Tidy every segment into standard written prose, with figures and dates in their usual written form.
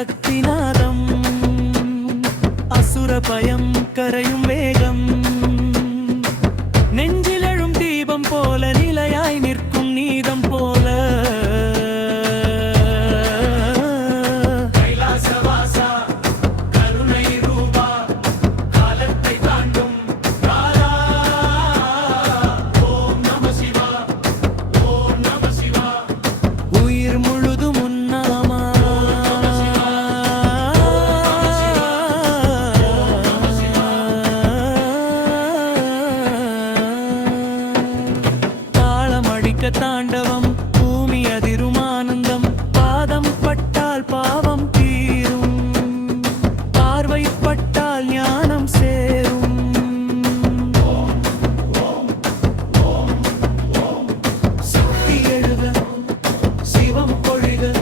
சக்திநாதம் அசுர பயம் கரையும் வேகம் நெஞ்சிலெழும் தீபம் போல நிலையாய் நிற்கும் நீதம் போல தாண்டவம் பூமி அதிரும் ஆனந்தம் பாதம் பட்டால் பாவம் தீரும் பார்வை பட்டால் ஞானம் சேரும் சக்தி எழுக சிவம் பொழிக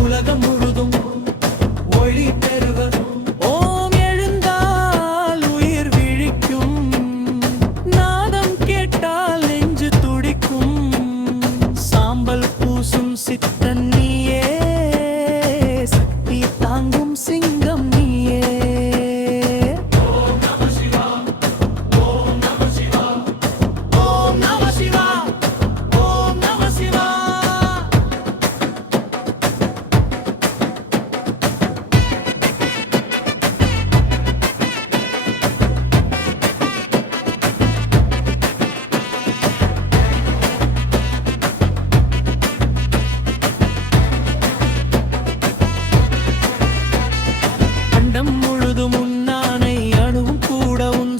உலகம் முழுதும் ஒளி பெருக ஓம் எழுந்தால் உயிர் விழிக்கும் நாதம் கேட்டால் நெஞ்சு துடிக்கும் சித்தன் நீயே சக்தி தாங்கும் சிங்கம் நீயே ஓம் நம சிவா ஓம் நம சிவா ஓம் நம சிவா ஓம் நம சிவா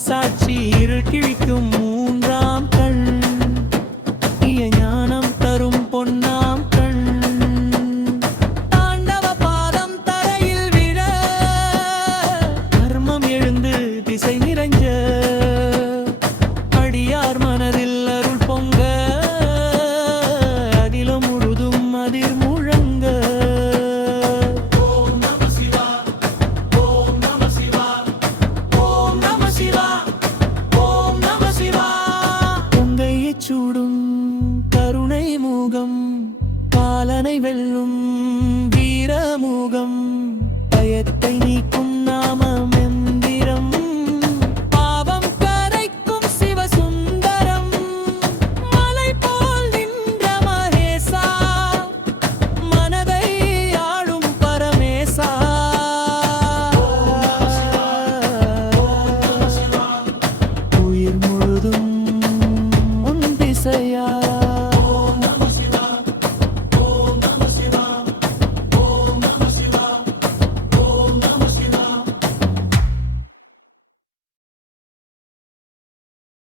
சாட்சி இருள் கிழிக்கும் மூன்றாம் கண் ஞானம் தரும் பொன்னாம் கண் தாண்டவ பாதம் தரையில் விழ கர்மம் எழுந்து திசை நிறைஞ்ச அடியார் மனதில் அருள் பொங்க அதிலும் முழுதும் அதிர் முழங்க ஓம் நம சிவா ஓம் நம சிவா ஓம் நம சிவா சூடும் கருணை மூகம் காலனை வெல்லும் வீரமூகம் பயத்தை நீக்கும்